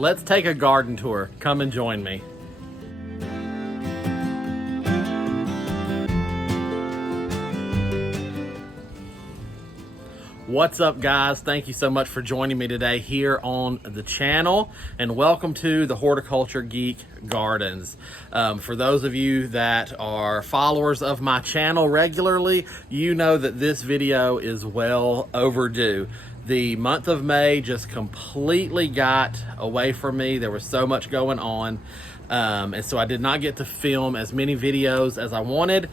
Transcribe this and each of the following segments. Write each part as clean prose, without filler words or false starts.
Let's take a garden tour. Come and join me. What's up, guys? Thank you so much for joining me today here on the channel, and welcome to the Horticulture Geek Gardens. For those of you that are followers of my channel regularly, you know that this video is well overdue. The month of May just completely got away from me. There was so much going on, and so I did not get to film as many videos as I wanted.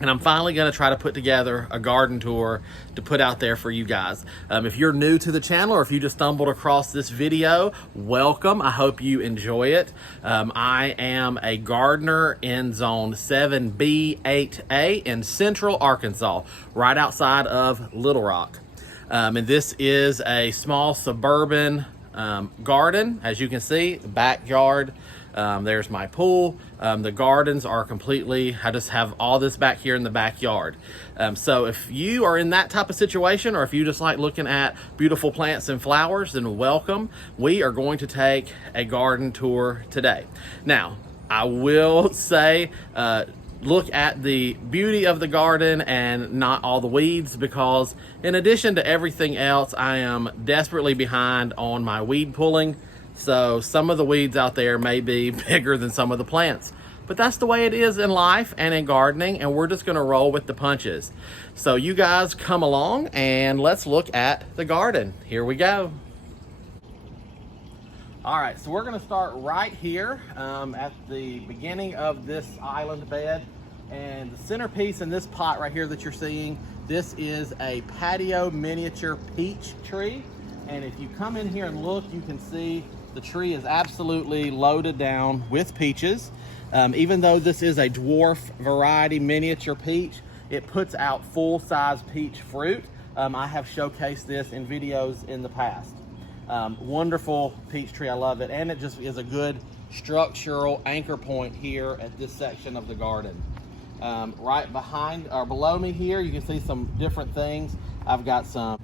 And I'm finally going to try to put together a garden tour to put out there for you guys. If you're new to the channel, or if you just stumbled across this video, welcome. I hope you enjoy it. I am a gardener in Zone 7B8A in Central Arkansas, right outside of Little Rock. And this is a small suburban garden. As you can see, the backyard. There's my pool. The gardens are completely, I just have all this back here in the backyard. So if you are in that type of situation, or if you just like looking at beautiful plants and flowers, then welcome. We are going to take a garden tour today. Now, I will say, look at the beauty of the garden and not all the weeds, because in addition to everything else, I am desperately behind on my weed pulling. So some of the weeds out there may be bigger than some of the plants, but that's the way it is in life and in gardening, and we're just gonna roll with the punches. So you guys come along and let's look at the garden. Here we go. All right, so we're gonna start right here at the beginning of this island bed. And the centerpiece in this pot right here that you're seeing, this is a Patio miniature peach tree. And if you come in here and look, you can see the tree is absolutely loaded down with peaches. Even though this is a dwarf variety miniature peach, it puts out full-size peach fruit. I have showcased this in videos in the past. Wonderful peach tree, I love it. And it just is a good structural anchor point here at this section of the garden. Right behind or below me here, you can see some different things. I've got some.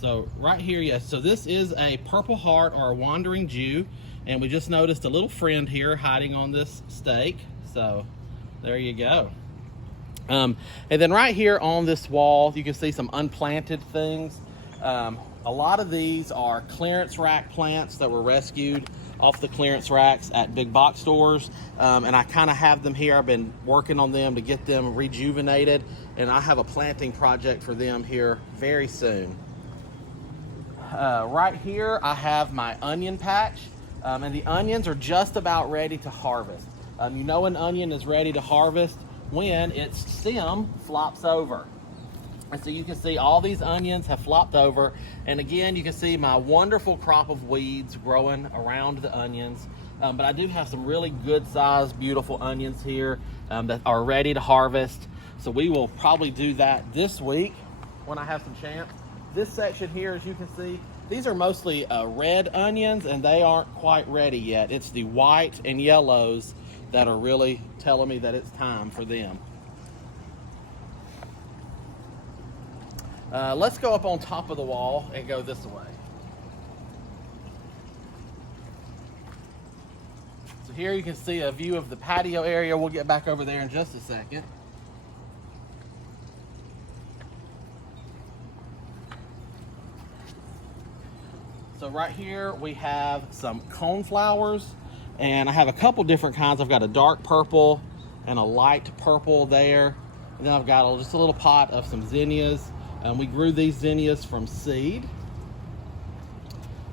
So right here, yes, so this is a purple heart or a wandering Jew, and we just noticed a little friend here hiding on this stake. So there you go. And then right here on this wall, you can see some unplanted things. A lot of these are clearance rack plants that were rescued off the clearance racks at big box stores. And I kind of have them here. I've been working on them to get them rejuvenated, and I have a planting project for them here very soon. Right here, I have my onion patch, and the onions are just about ready to harvest. You know an onion is ready to harvest when its stem flops over. And so you can see all these onions have flopped over. And again, you can see my wonderful crop of weeds growing around the onions. But I do have some really good sized, beautiful onions here that are ready to harvest. So we will probably do that this week when I have some chance. This section here, as you can see, these are mostly red onions, and they aren't quite ready yet. It's the white and yellows that are really telling me that it's time for them. Let's go up on top of the wall and go this way. So here you can see a view of the patio area. We'll get back over there in just a second. So right here we have some coneflowers, and I have a couple different kinds. I've got a dark purple and a light purple there. And then I've got just a little pot of some zinnias. We grew these zinnias from seed.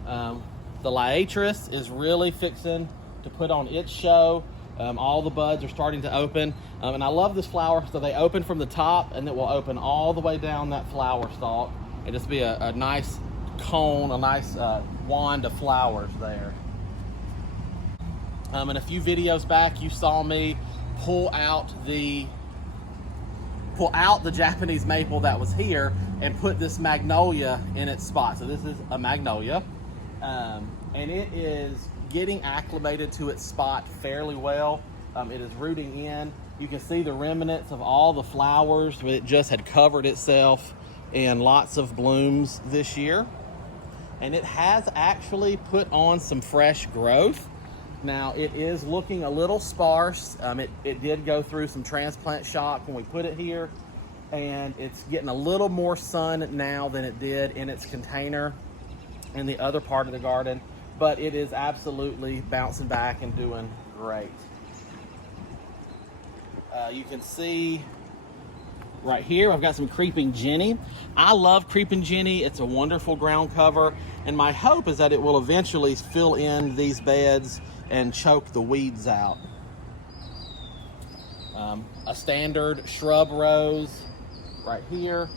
The liatris is really fixing to put on its show. All the buds are starting to open. And I love this flower, so they open from the top, and it will open all the way down that flower stalk. And just be a nice cone, a nice wand of flowers there. In a few videos back, you saw me pull out the Japanese maple that was here and put this magnolia in its spot. So this is a magnolia, and it is getting acclimated to its spot fairly well. It is rooting in. You can see the remnants of all the flowers. It just had covered itself in lots of blooms this year. and it has actually put on some fresh growth. Now it is looking a little sparse. It did go through some transplant shock when we put it here, and it's getting a little more sun now than it did in its container in the other part of the garden, but it is absolutely bouncing back and doing great. You can see right here, I've got some creeping Jenny. I love creeping Jenny. It's a wonderful ground cover, and my hope is that it will eventually fill in these beds and choke the weeds out. A standard shrub rose right here.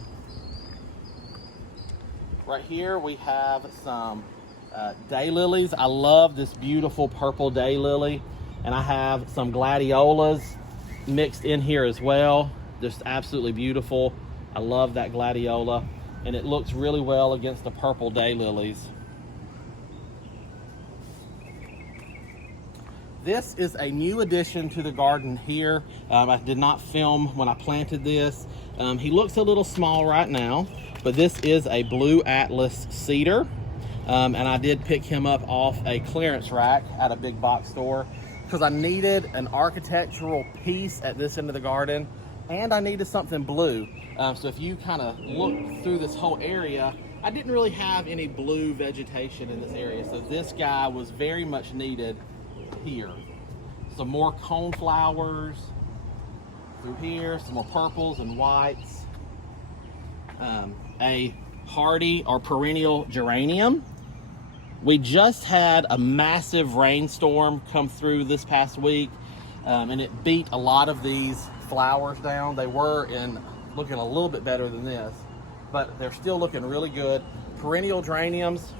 Right here we have some daylilies. I love this beautiful purple daylily, and I have some gladiolas mixed in here as well. Just absolutely beautiful. I love that gladiola, and it looks really well against the purple daylilies. This is a new addition to the garden here. I did not film when I planted this. He looks a little small right now, but this is a blue Atlas cedar. And I did pick him up off a clearance rack at a big box store because I needed an architectural piece at this end of the garden, and I needed something blue. So if you kind of look through this whole area, I didn't really have any blue vegetation in this area, so this guy was very much needed here. Some more cone flowers through here, some more purples and whites. A hardy or perennial geranium. We just had a massive rainstorm come through this past week, and it beat a lot of these flowers down. They were looking a little bit better than this, but they're still looking really good. Perennial geraniums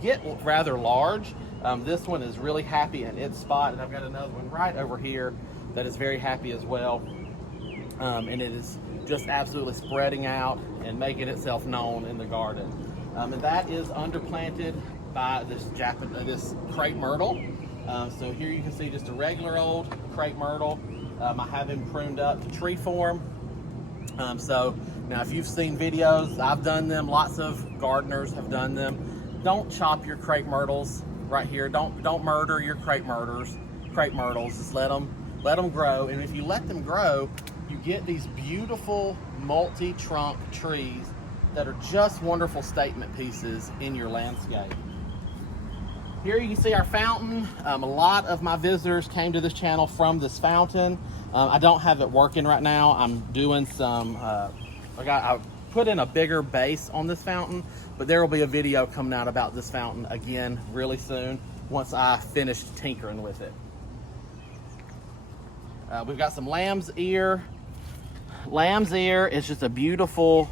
get rather large. This one is really happy in its spot, and I've got another one right over here that is very happy as well. And it is just absolutely spreading out and making itself known in the garden. And that is underplanted by this crepe myrtle. So here you can see just a regular old crepe myrtle. I have him pruned up to tree form. So now if you've seen videos, I've done them, lots of gardeners have done them. Don't chop your crepe myrtles right here. Don't murder your crepe myrtles. Just let them grow. And if you let them grow, you get these beautiful multi-trunk trees that are just wonderful statement pieces in your landscape. Here you can see our fountain. A lot of my visitors came to this channel from this fountain. I don't have it working right now. I'm doing some, I put in a bigger base on this fountain, but there will be a video coming out about this fountain again really soon once I finish tinkering with it. We've got some lamb's ear. Lamb's ear is just a beautiful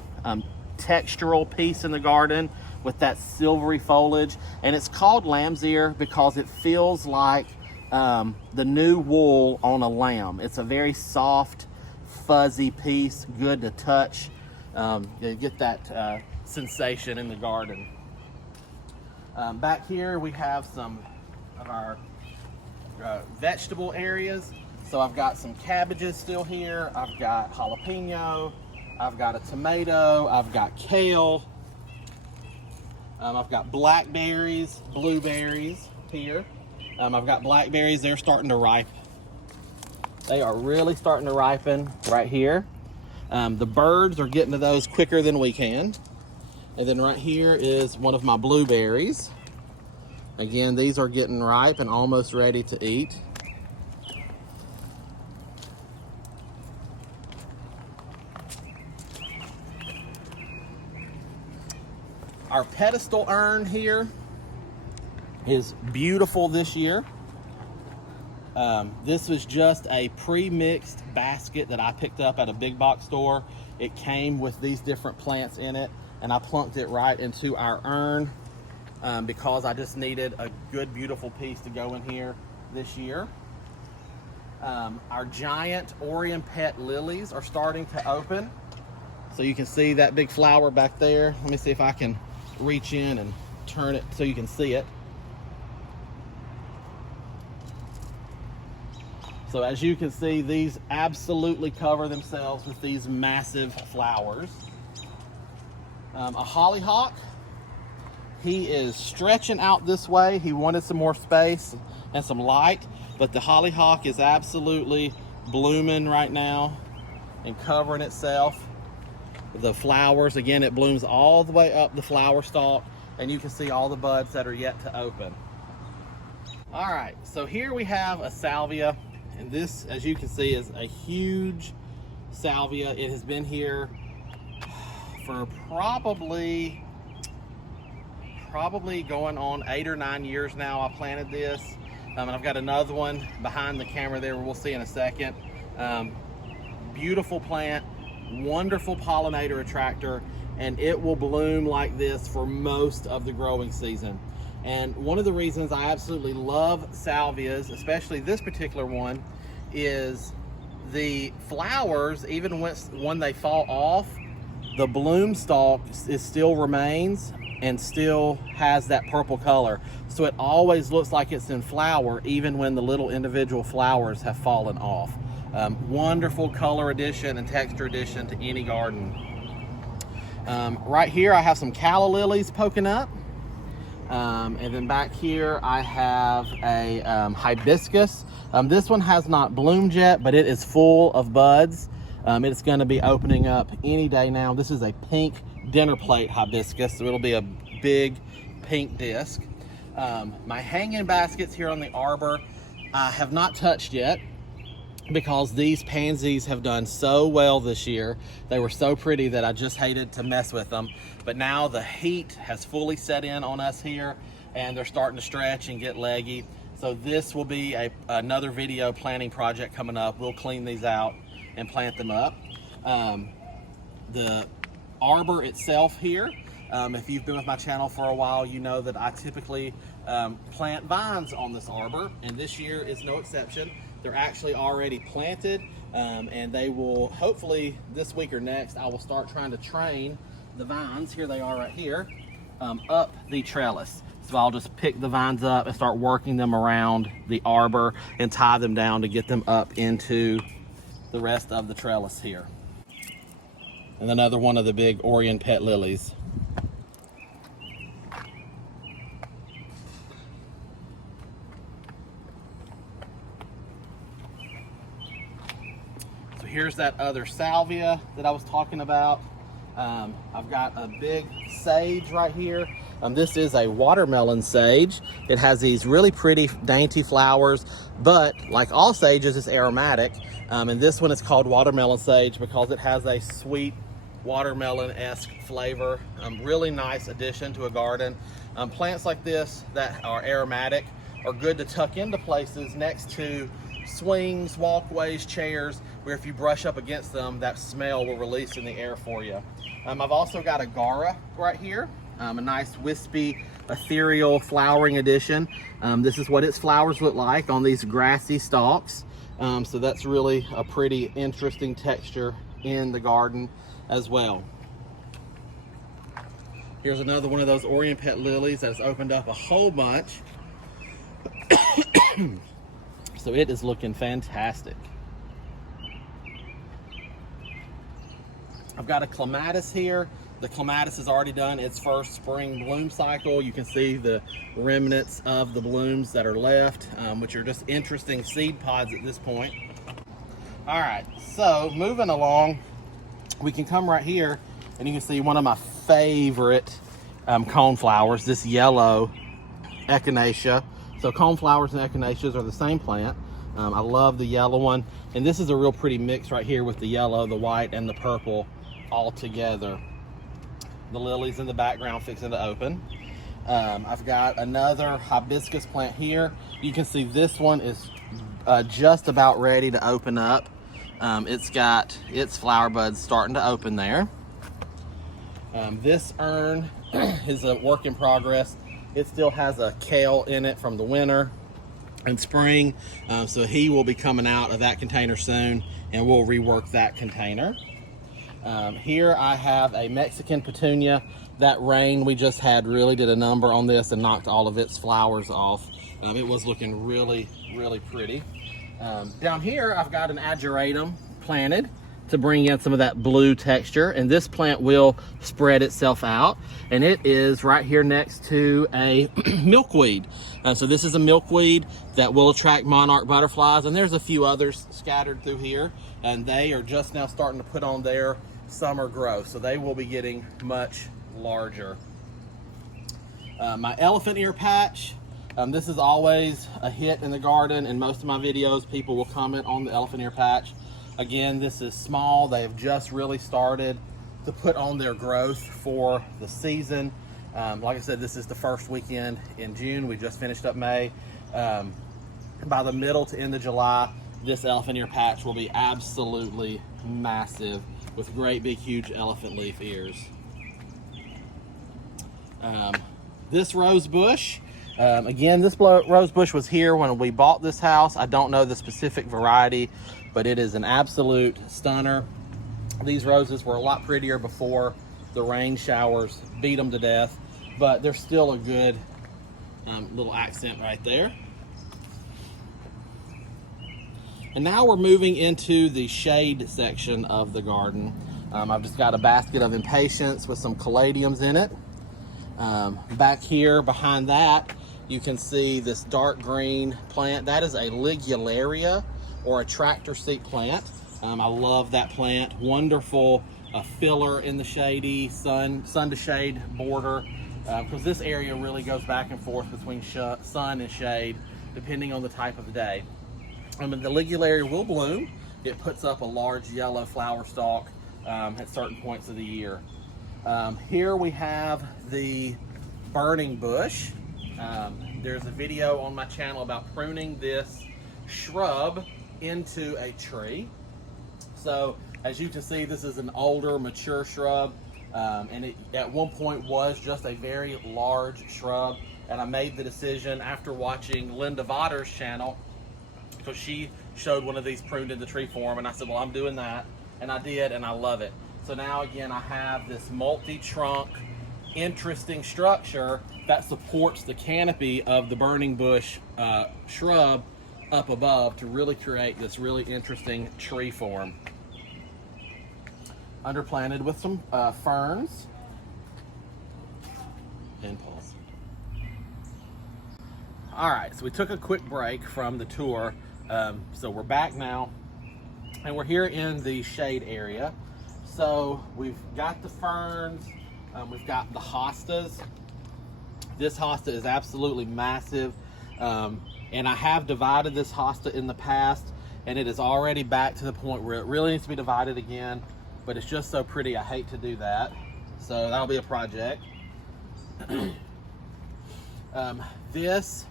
textural piece in the garden with that silvery foliage, and it's called lamb's ear because it feels like the new wool on a lamb. It's a very soft, fuzzy piece, good to touch. You get that sensation in the garden. Back here we have some of our vegetable areas. So I've got some cabbages still here. I've got jalapeno. I've got a tomato. I've got kale. I've got blackberries, blueberries here. I've got blackberries. They're starting to ripen. They are really starting to ripen right here. The birds are getting to those quicker than we can. And then right here is one of my blueberries. Again, these are getting ripe and almost ready to eat. Our pedestal urn here is beautiful this year. This was just a pre-mixed basket that I picked up at a big box store. It came with these different plants in it, and I plunked it right into our urn because I just needed a good, beautiful piece to go in here this year. Our giant Orion pet lilies are starting to open. So you can see that big flower back there. Let me see if I can reach in and turn it so you can see it. So as you can see, these absolutely cover themselves with these massive flowers. A hollyhock He is stretching out this way. He wanted some more space and some light, but the hollyhock is absolutely blooming right now and covering itself. The flowers, again, it blooms all the way up the flower stalk, and you can see all the buds that are yet to open. All right, so here we have a salvia, and this, as you can see, is a huge salvia. It has been here for probably going on 8 or 9 years now. I planted this, and I've got another one behind the camera there we'll see in a second. Beautiful plant, wonderful pollinator attractor, and it will bloom like this for most of the growing season. And one of the reasons I absolutely love salvias, especially this particular one, is the flowers, even when they fall off, the bloom stalk still remains and still has that purple color. So it always looks like it's in flower even when the little individual flowers have fallen off. Wonderful color addition and texture addition to any garden. Right here I have some calla lilies poking up. And then back here I have a hibiscus. This one has not bloomed yet, but it is full of buds. It's going to be opening up any day now. This is a pink dinner plate hibiscus, so it'll be a big pink disc. My hanging baskets here on the Arbor I have not touched yet, because these pansies have done so well this year. They were so pretty that I just hated to mess with them. But now the heat has fully set in on us here, and they're starting to stretch and get leggy. So this will be another video planting project coming up. We'll clean these out and plant them up. The Arbor itself here, if you've been with my channel for a while, you know that I typically plant vines on this Arbor, and this year is no exception. They're actually already planted, and they will, hopefully this week or next, I will start trying to train the vines, here they are right here, up the trellis. So I'll just pick the vines up and start working them around the Arbor and tie them down to get them up into the rest of the trellis here. And another one of the big Orient pet lilies. So here's that other salvia that I was talking about. I've got a big sage right here. This is a watermelon sage. It has these really pretty dainty flowers, but like all sages, it's aromatic. And this one is called watermelon sage because it has a sweet watermelon-esque flavor. Really nice addition to a garden. Plants like this that are aromatic are good to tuck into places next to swings, walkways, chairs, where if you brush up against them, that smell will release in the air for you. I've also got a Gara right here, a nice wispy, ethereal flowering addition. This is what its flowers look like on these grassy stalks. So that's really a pretty interesting texture in the garden as well. Here's another one of those Orient pet lilies that's opened up a whole bunch. So it is looking fantastic. I've got a clematis here. The clematis has already done its first spring bloom cycle. You can see the remnants of the blooms that are left, which are just interesting seed pods at this point. All right, so moving along, we can come right here and you can see one of my favorite coneflowers, this yellow echinacea. So coneflowers and echinaceas are the same plant. I love the yellow one. And this is a real pretty mix right here with the yellow, the white, and the purple all together. The lilies in the background fixing to open. I've got another hibiscus plant here. You can see this one is just about ready to open up. It's got its flower buds starting to open there. This urn is a work in progress. It still has a kale in it from the winter and spring, so he will be coming out of that container soon, and we'll rework that container. Here I have a Mexican petunia. That rain we just had really did a number on this and knocked all of its flowers off. It was looking really, really pretty. Down here I've got an ageratum planted. to bring in some of that blue texture, and this plant will spread itself out, and it is right here next to a milkweed. So this is a milkweed that will attract monarch butterflies, and there's a few others scattered through here, and they are just now starting to put on their summer growth, so they will be getting much larger. My elephant ear patch, this is always a hit in the garden. In most of my videos, people will comment on the elephant ear patch. Again, this is small. They have just really started to put on their growth for the season. Like I said, this is the first weekend in June. We just finished up May. By the middle to end of July, this elephant ear patch will be absolutely massive with great big huge elephant leaf ears. This rose bush, again, this rose bush was here when we bought this house. I don't know the specific variety, but it is an absolute stunner. These roses were a lot prettier before the rain showers beat them to death, but they're still a good little accent right there. And now we're moving into the shade section of the garden. I've just got a basket of impatiens with some caladiums in it. Back here behind that, you can see this dark green plant. That is a ligularia, or a tractor seat plant. I love that plant. Wonderful filler in the shady sun to shade border, because this area really goes back and forth between sun and shade depending on the type of the day. And the ligularia will bloom. It puts up a large yellow flower stalk at certain points of the year. Here we have the burning bush. There's a video on my channel about pruning this shrub into a tree. So as you can see, this is an older mature shrub, and it at one point was just a very large shrub, and I made the decision after watching Linda Vatter's channel, because she showed one of these pruned into tree form, and I said, well, I'm doing that, and I did, and I love it. So now again, I have this multi-trunk interesting structure that supports the canopy of the burning bush shrub up above to really create this really interesting tree form. Underplanted with some ferns and pulse. All right, so we took a quick break from the tour. So we're back now, and we're here in the shade area. So we've got the ferns, we've got the hostas. This hosta is absolutely massive. And I have divided this hosta in the past, and it is already back to the point where it really needs to be divided again, but it's just so pretty, I hate to do that. So that'll be a project. This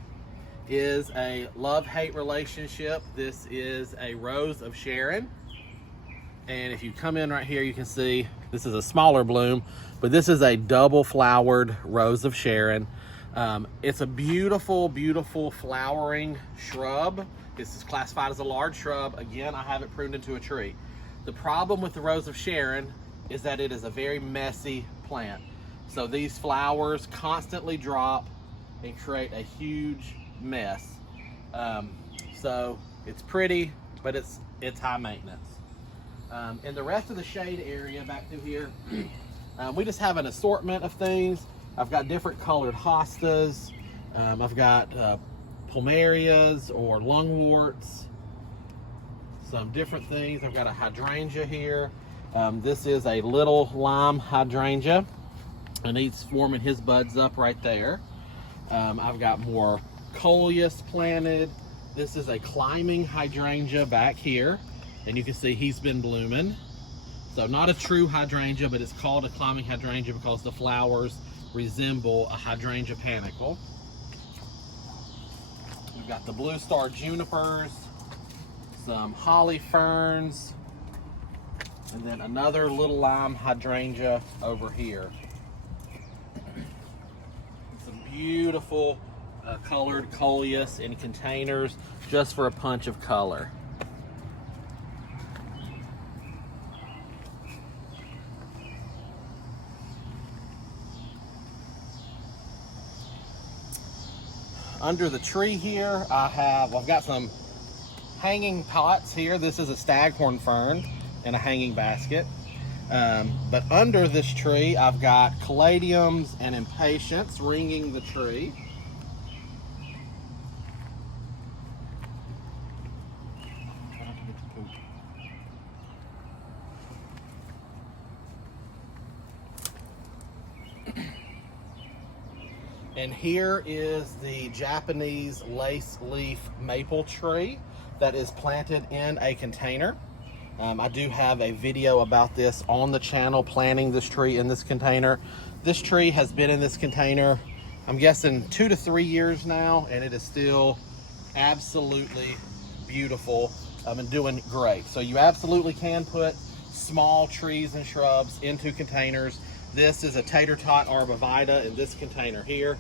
is a love-hate relationship. This is a Rose of Sharon. And if you come in right here, you can see this is a smaller bloom, but this is a double flowered Rose of Sharon. It's a beautiful, beautiful flowering shrub. This is classified as a large shrub. Again, I have it pruned into a tree. The problem with the Rose of Sharon is that it is a very messy plant. So these flowers constantly drop and create a huge mess. So it's pretty, but it's high maintenance. In the rest of the shade area back through here, we just have an assortment of things. I've got different colored hostas. I've got plumerias or lungworts, some different things. I've got a hydrangea here. This is a little lime hydrangea, and he's forming his buds up right there. I've got more coleus planted. This is a climbing hydrangea back here, and you can see he's been blooming. So not a true hydrangea, but it's called a climbing hydrangea because the flowers resemble a hydrangea panicle. We've got the blue star junipers, some holly ferns, and then another little lime hydrangea over here. Some beautiful colored coleus in containers just for a punch of color. Under the tree here, I've got some hanging pots here. This is a staghorn fern in a hanging basket. But under this tree, I've got caladiums and impatiens ringing the tree. And here is the Japanese lace leaf maple tree that is planted in a container. I do have a video about this on the channel, planting this tree in this container. This tree has been in this container, I'm guessing 2 to 3 years now, and it is still absolutely beautiful and doing great. So you absolutely can put small trees and shrubs into containers. This is a tater tot arborvitae in this container here.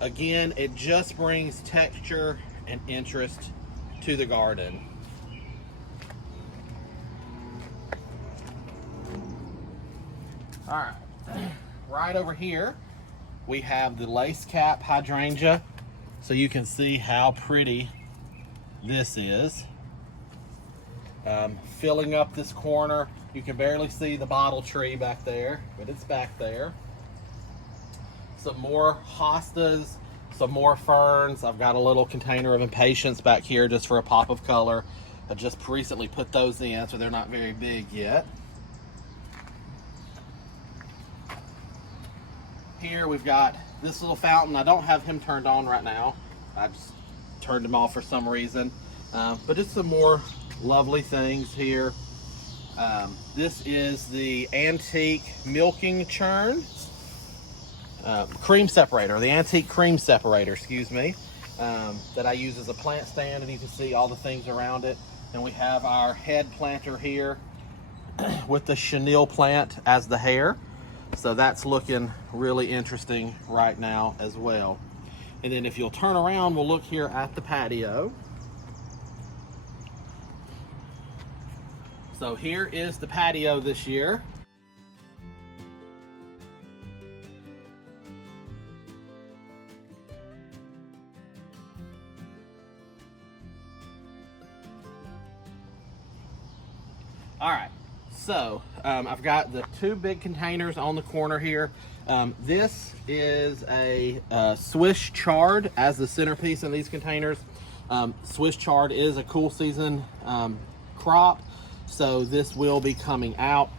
Again, it just brings texture and interest to the garden. All right, right over here, we have the lace cap hydrangea. So you can see how pretty this is. Filling up this corner. You can barely see the bottle tree back there, but it's back there. Some more hostas, some more ferns. I've got a little container of impatiens back here just for a pop of color. I just recently put those in, so they're not very big yet. Here we've got this little fountain. I don't have him turned on right now. I just turned him off for some reason. But just some more lovely things here. This is the antique milking churn, cream separator, the antique cream separator, excuse me, that I use as a plant stand, and you can see all the things around it. And we have our head planter here with the chenille plant as the hair. So that's looking really interesting right now as well. And then if you'll turn around, we'll look here at the patio. So here is the patio this year. All right, so I've got the 2 big containers on the corner here. This is a Swiss chard as the centerpiece in these containers. Swiss chard is a cool season crop, so this will be coming out.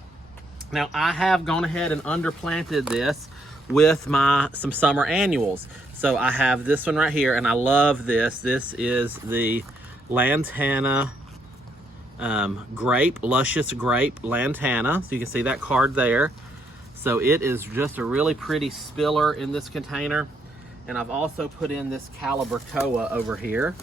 Now I have gone ahead and underplanted this with some summer annuals. So I have this one right here, and I love this. This is the Lantana grape, luscious grape lantana. So you can see that card there. So it is just a really pretty spiller in this container. And I've also put in this calibrachoa over here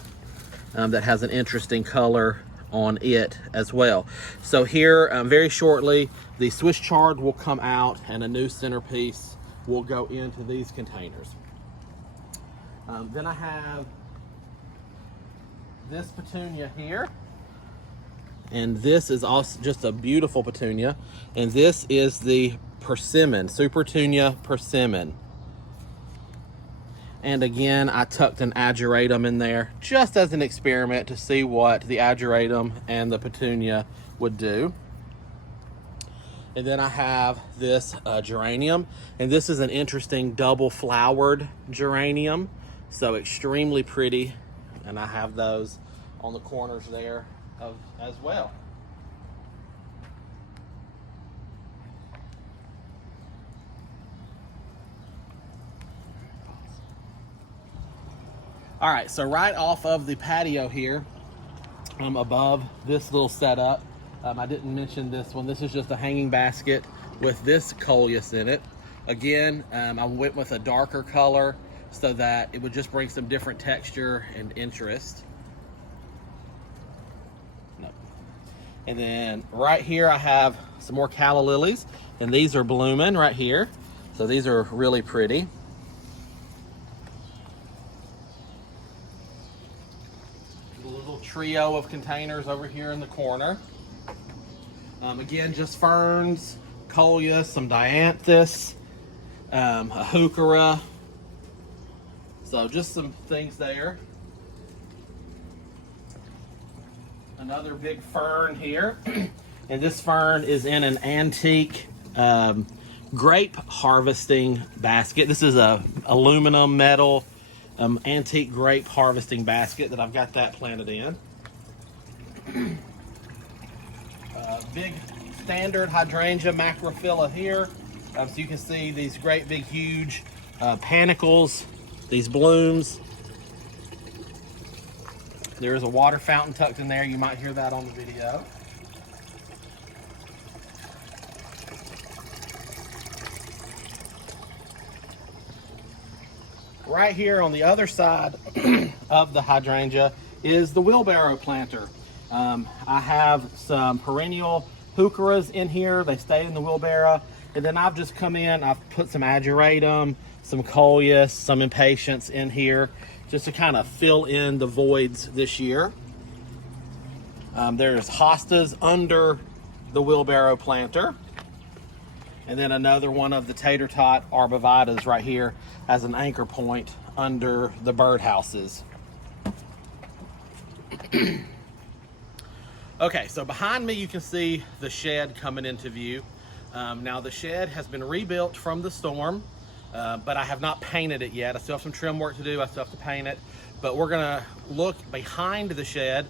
that has an interesting color on it as well. So here very shortly the Swiss chard will come out and a new centerpiece will go into these containers. Then I have this petunia here, and this is also just a beautiful petunia, and this is the persimmon, Supertunia persimmon. And again, I tucked an ageratum in there just as an experiment to see what the ageratum and the petunia would do. And then I have this geranium, and this is an interesting double flowered geranium, so extremely pretty. And I have those on the corners there as well. All right, so right off of the patio here, above this little setup, I didn't mention this one. This is just a hanging basket with this coleus in it. Again, I went with a darker color so that it would just bring some different texture and interest. No. And then right here I have some more calla lilies, and these are blooming right here. So these are really pretty. Trio of containers over here in the corner. Again, just ferns, coleus, some dianthus, a heuchera. So just some things there. another big fern here. And this fern is in an antique grape harvesting basket. This is a aluminum metal antique grape harvesting basket that I've got that planted in. Big standard hydrangea macrophylla here. So you can see these great big huge panicles, these blooms. There is a water fountain tucked in there. You might hear that on the video. Right here on the other side of the hydrangea is the wheelbarrow planter. I have some perennial heucheras in here. They stay in the wheelbarrow. And then I've just come in, I've put some ageratum, some coleus, some impatiens in here just to kind of fill in the voids this year. There's hostas under the wheelbarrow planter. And then another one of the tater tot arbovitas right here as an anchor point under the birdhouses. Okay, so behind me you can see the shed coming into view. Now the shed has been rebuilt from the storm, but I have not painted it yet. I still have some trim work to do. I still have to paint it, but we're gonna look behind the shed.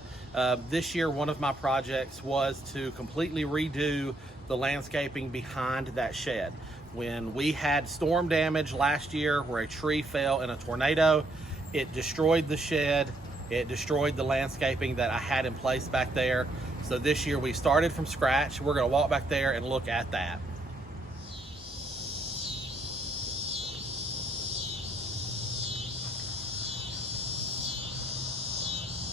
This year, one of my projects was to completely redo the landscaping behind that shed. When we had storm damage last year where a tree fell in a tornado, it destroyed the shed, it destroyed the landscaping that I had in place back there. So this year we started from scratch. We're gonna walk back there and look at that.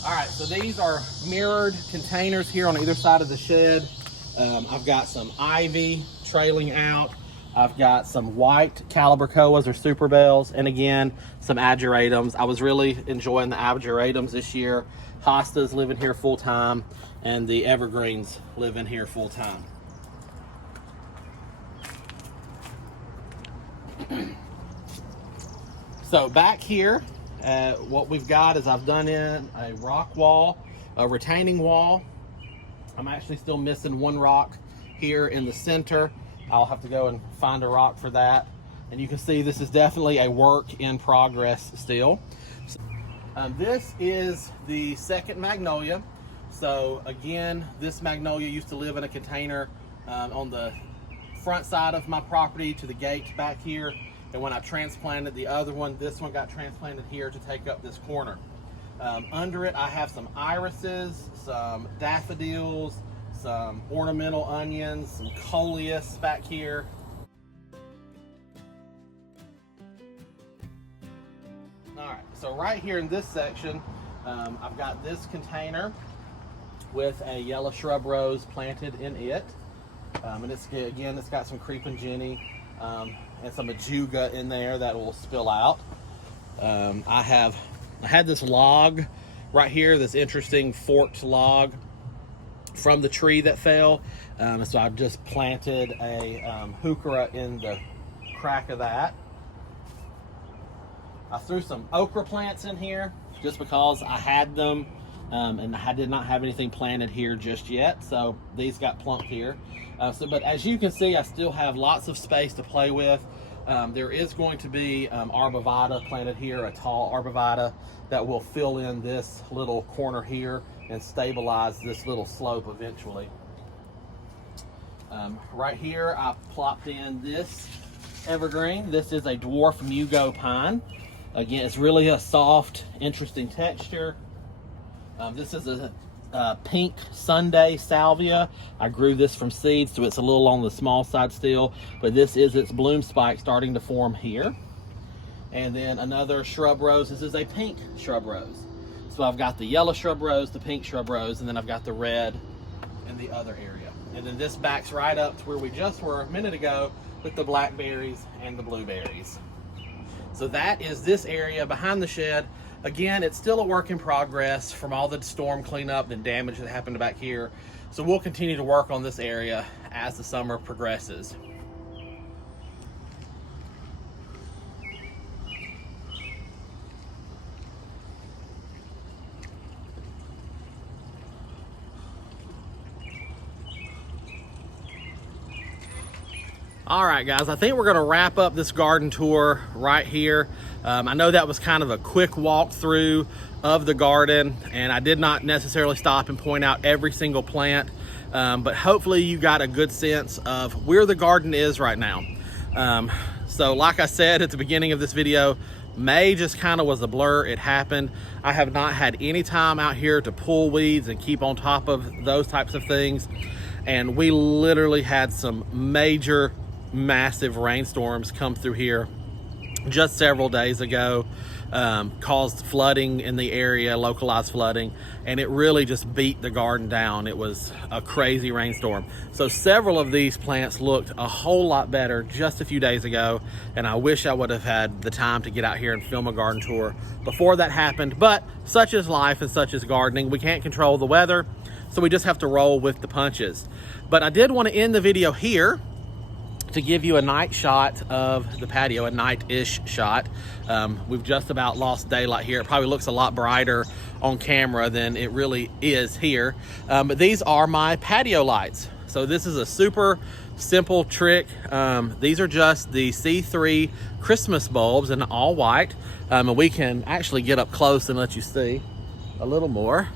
All right, so these are mirrored containers here on either side of the shed. I've got some ivy trailing out. I've got some white calibrachoas or super bells, and again, some ageratums. I was really enjoying the ageratums this year. Hostas live in here full time, and the evergreens live in here full time. So back here, what we've got is I've done in a rock wall, a retaining wall. I'm actually still missing one rock here in the center. I'll have to go and find a rock for that. And you can see this is definitely a work in progress still. This is the second magnolia. So again, this magnolia used to live in a container on the front side of my property to the gate back here. And when I transplanted the other one, this one got transplanted here to take up this corner. Under it, I have some irises, some daffodils, some ornamental onions, some coleus back here. All right, so right here in this section, I've got this container with a yellow shrub rose planted in it. And it's got some creeping jenny and some ajuga in there that will spill out. I had this log right here, this interesting forked log from the tree that fell. So I've just planted a heuchera in the crack of that. I threw some okra plants in here just because I had them and I did not have anything planted here just yet. So these got plumped here. But as you can see, I still have lots of space to play with. There is going to be arbovita planted here, a tall arbovita that will fill in this little corner here and stabilize this little slope eventually. Right here, I plopped in this evergreen. This is a dwarf mugo pine. Again, it's really a soft, interesting texture. This is a pink Sunday salvia. I grew this from seeds, so it's a little on the small side still, but this is its bloom spike starting to form here. And then another shrub rose. This is a pink shrub rose. So I've got the yellow shrub rose, the pink shrub rose, and then I've got the red in the other area. And then this backs right up to where we just were a minute ago with the blackberries and the blueberries. So that is this area behind the shed. Again, it's still a work in progress from all the storm cleanup and damage that happened back here. So we'll continue to work on this area as the summer progresses. All right, guys, I think we're gonna wrap up this garden tour right here. I know that was kind of a quick walkthrough of the garden, and I did not necessarily stop and point out every single plant, but hopefully you got a good sense of where the garden is right now. So like I said at the beginning of this video, May just kind of was a blur. It happened. I have not had any time out here to pull weeds and keep on top of those types of things. And we literally had some major, massive rainstorms come through here just several days ago, caused flooding in the area, localized flooding, and it really just beat the garden down. It was a crazy rainstorm. So several of these plants looked a whole lot better just a few days ago, and I wish I would have had the time to get out here and film a garden tour before that happened, but such is life and such is gardening. We can't control the weather, so we just have to roll with the punches. But I did want to end the video here to give you a night shot of the patio, a night-ish shot. We've just about lost daylight here. It probably looks a lot brighter on camera than it really is here. But these are my patio lights. So this is a super simple trick. These are just the C3 Christmas bulbs in all white. And we can actually get up close and let you see a little more.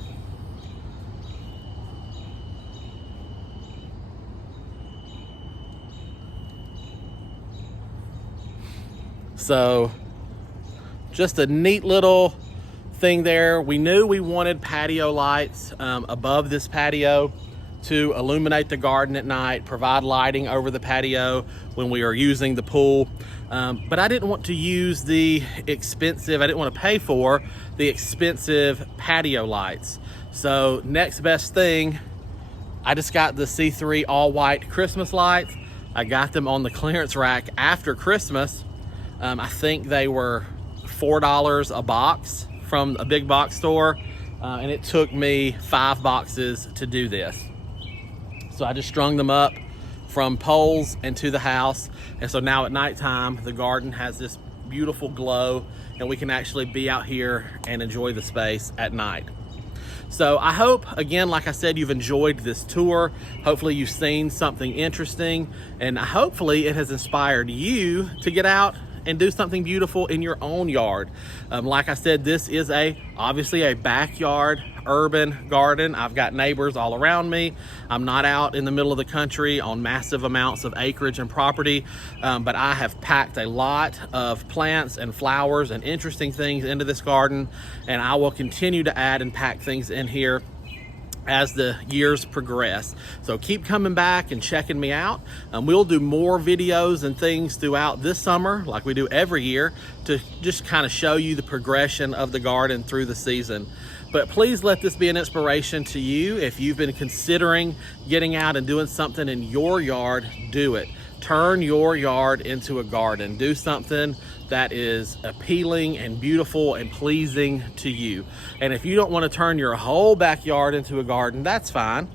So just a neat little thing there. We knew we wanted patio lights above this patio to illuminate the garden at night, provide lighting over the patio when we are using the pool. But I didn't want to use the expensive, I didn't want to pay for the expensive patio lights. So next best thing, I just got the C3 all white Christmas lights. I got them on the clearance rack after Christmas. I think they were $4 a box from a big box store, and it took me 5 boxes to do this. So I just strung them up from poles into the house, and so now at nighttime the garden has this beautiful glow, and we can actually be out here and enjoy the space at night. So I hope, again, like I said, you've enjoyed this tour. Hopefully you've seen something interesting, and hopefully it has inspired you to get out and do something beautiful in your own yard. Like I said, this is obviously a backyard urban garden. I've got neighbors all around me. I'm not out in the middle of the country on massive amounts of acreage and property, but I have packed a lot of plants and flowers and interesting things into this garden, and I will continue to add and pack things in here as the years progress. So keep coming back and checking me out. We'll do more videos and things throughout this summer, like we do every year, to just kind of show you the progression of the garden through the season. But please let this be an inspiration to you. If you've been considering getting out and doing something in your yard, do it. Turn your yard into a garden. Do something that is appealing and beautiful and pleasing to you. And if you don't want to turn your whole backyard into a garden, that's fine.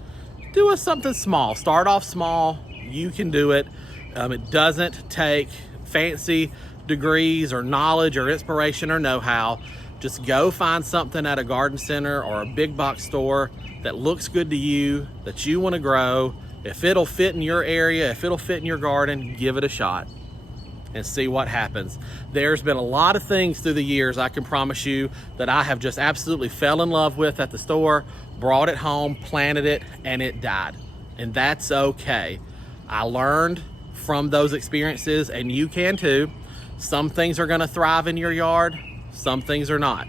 Do something small. Start off small. You can do it. It doesn't take fancy degrees or knowledge or inspiration or know-how. Just go find something at a garden center or a big box store that looks good to you, that you want to grow. If it'll fit in your area, if it'll fit in your garden, give it a shot and see what happens. There's been a lot of things through the years, I can promise you, that I have just absolutely fell in love with at the store, brought it home, planted it, and it died. And that's okay. I learned from those experiences, and you can too. Some things are gonna thrive in your yard, some things are not.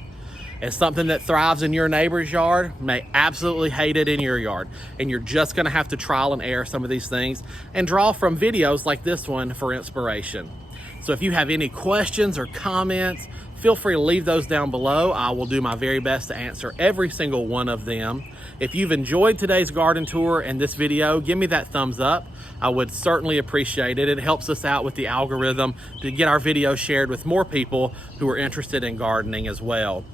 And something that thrives in your neighbor's yard may absolutely hate it in your yard. And you're just gonna have to trial and error some of these things and draw from videos like this one for inspiration. So if you have any questions or comments, feel free to leave those down below. I will do my very best to answer every single one of them. If you've enjoyed today's garden tour and this video, give me that thumbs up. I would certainly appreciate it. It helps us out with the algorithm to get our videos shared with more people who are interested in gardening as well.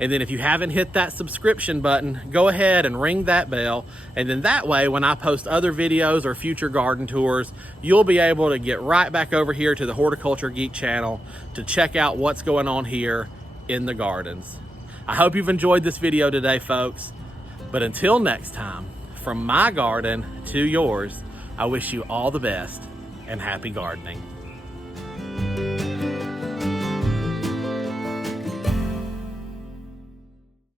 And then if you haven't hit that subscription button, go ahead and ring that bell. And then that way, when I post other videos or future garden tours, you'll be able to get right back over here to the Horticulture Geek channel to check out what's going on here in the gardens. I hope you've enjoyed this video today, folks. But until next time, from my garden to yours, I wish you all the best and happy gardening.